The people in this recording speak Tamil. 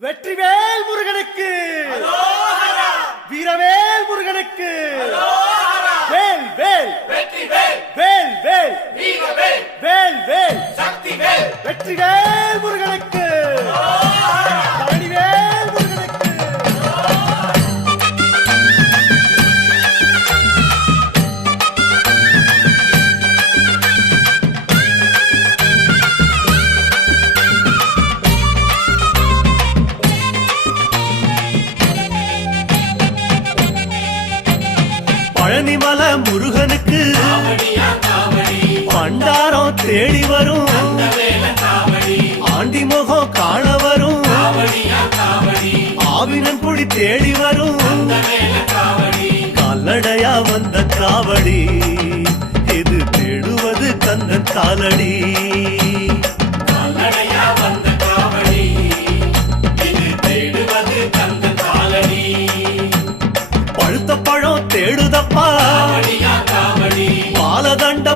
வெற்றிவேல் முருகனுக்கு வீரவேல் முருகனுக்கு வேல் வேல் வெற்றிவேல் வேல் வேல் வீரவேல் வேல் வேல் சக்திவேல் வெற்றிவேல் முருகனுக்கு பழனிவேல் முருகனுக்கு பழனிமல முருகனுக்கு காவடியா காவடி பண்டாரம் தேடி வரும் வேல காவடி ஆண்டி முகம் காண வரும் காவடியா காவடி ஆவினன் குடி தேடி வரும் வேல காவடி கால்நடையா வந்த காவடி இது தேடுவது கந்தன் காலடி கால்நடையா வந்த காவடி இது தேடுவது கந்த காலடி பழுத்த பழம் தேடுதப்பா காவடியா